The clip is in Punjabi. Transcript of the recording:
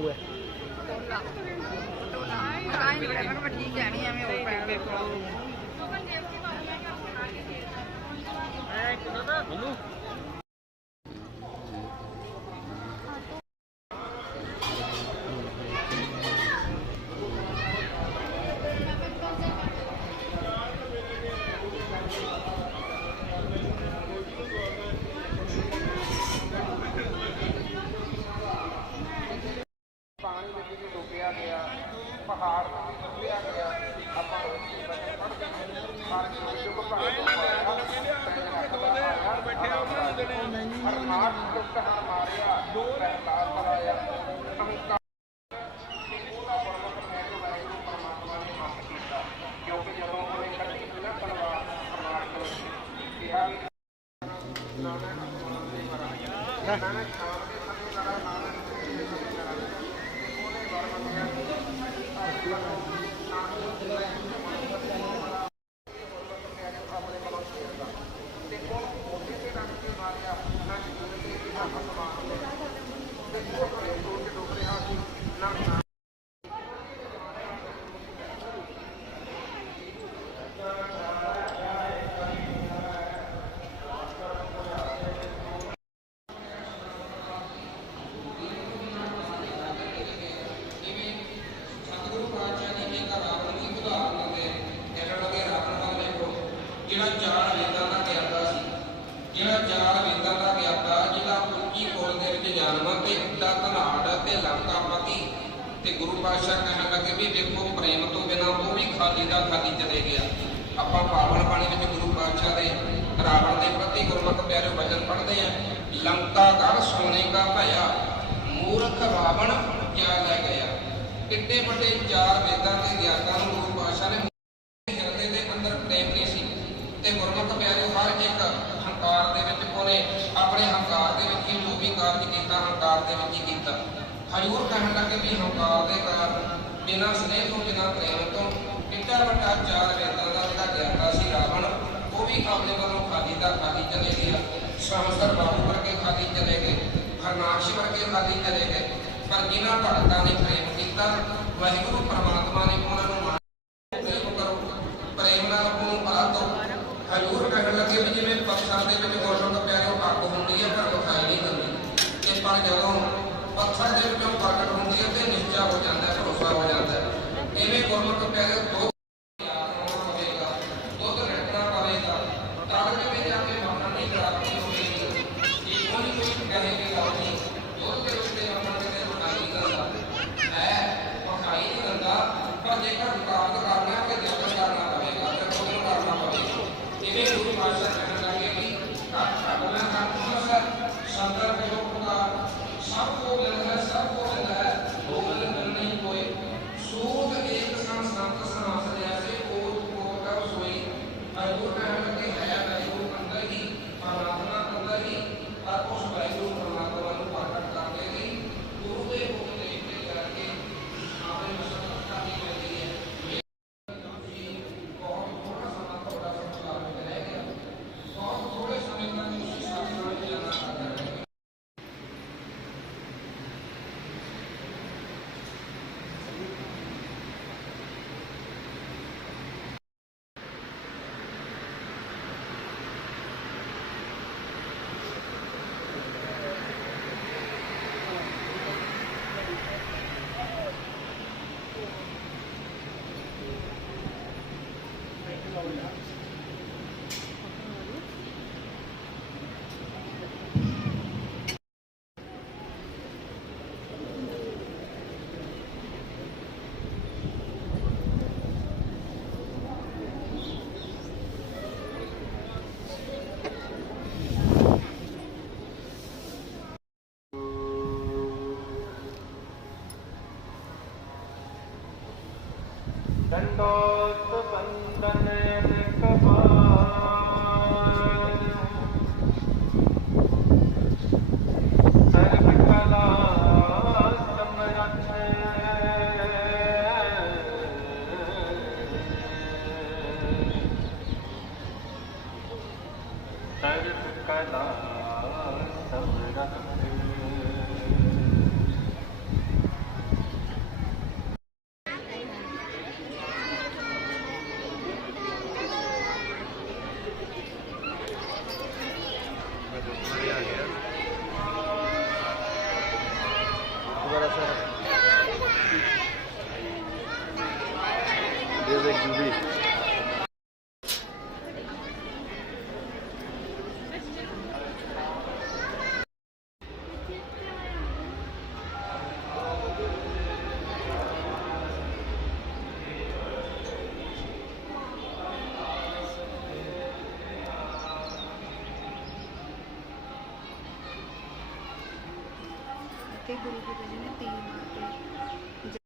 हुआ है Okay. ਗੁਰੂ ਕਹਿਣ ਲੱਗੇ ਵੀ ਦੇਖੋ, ਪ੍ਰੇਮ ਤੋਂ ਬਿਨਾ ਉਹ ਵੀ ਖਾਲੀ ਦਾ ਖਾਲੀ ਚਲੇ ਗਿਆ। ਆਪਾਂ ਪਾਵਨ ਬਾਣੀ ਵਿੱਚ ਗੁਰੂ ਪਾਤਸ਼ਾਹ ਦੇ ਰਾਵਣ ਦੇ ਪ੍ਰਤੀ ਗੁਰਮਤਿ ਪਿਆਰੇ ਵਚਨ ਪੜ੍ਹਦੇ ਆ, ਲੰਕਾ ਘਰ ਸੋਨੇ ਦਾ ਭਇਆ, ਮੂਰਖ ਰਾਵਣ ਕਿਆ ਲੈ ਗਿਆ? ਕਿੱਡੇ ਵੱਡੇ ਚਾਰ ਵੇਦਾਂ ਦੇ ਹਜ਼ੂਰ ਕਹਿਣ ਲੱਗੇ ਵੀ ਹੰਕਾਰ ਦੇ ਕਾਰਨ ਬਿਨਾਂ ਸਨੇਹ ਤੋਂ ਬਿਨਾਂ ਪ੍ਰੇਮ ਤੋਂ ਕਿੱਡਾ ਵੱਡਾ ਚਾਰ ਵੇਦਾਂ ਦਾ ਜਿਹੜਾ ਗਿਆਨਤਾ ਸੀ ਰਾਵਣ। ਉਹ ਵੀ ਆਪਣੇ ਵੱਲੋਂ ਖਾਲੀ ਦਾ ਖਾਲੀ ਚਲੇ ਗਿਆ। ਸਹਸਰ ਬਾਬੂ ਵਰਗੇ ਖਾਲੀ ਚਲੇ ਗਏ। ਹਰਨਾਸ਼ ਵਰਗੇ ਖਾਲੀ ਚਲੇ ਗਏ। ਪਰ ਜਿਨ੍ਹਾਂ ਭਗਤਾਂ ਨੇ ਪ੍ਰੇਮ ਕੀਤਾ, ਵਾਹਿਗੁਰੂ ਪਰਮਾਤਮਾ ਨੇ ਉਹਨਾਂ ਨੂੰ ਪ੍ਰੇਮ ਕਰੋ। ਪ੍ਰੇਮ ਨਾਲ ਉਹਨੂੰ ਪਰਾਤੋ ਹਜ਼ੂਰ ਕਹਿਣ ਲੱਗੇ ਵੀ ਜਿਵੇਂ ਪੱਥਰ ਦੇ ਵਿੱਚ ਗੋਸ਼ਤ ਪਿਆਰੋ ਅੱਗ ਹੁੰਦੀ ਹੈ, ਪਰ ਵਿਖਾਈ ਨਹੀਂ ਦਿੰਦੀ। ਇਹ ਪਰ ਜਦੋਂ ਪੱਥਰ ਦੇ ਵਿੱਚ ਹੋ ਜਾਂਦਾ ਹੈ। ਐਵੇਂ ਗੁਰਮਤਿ ਪਿਆਰੇ and all একবার আছে। দেশ এক গরিবের জন্য তিন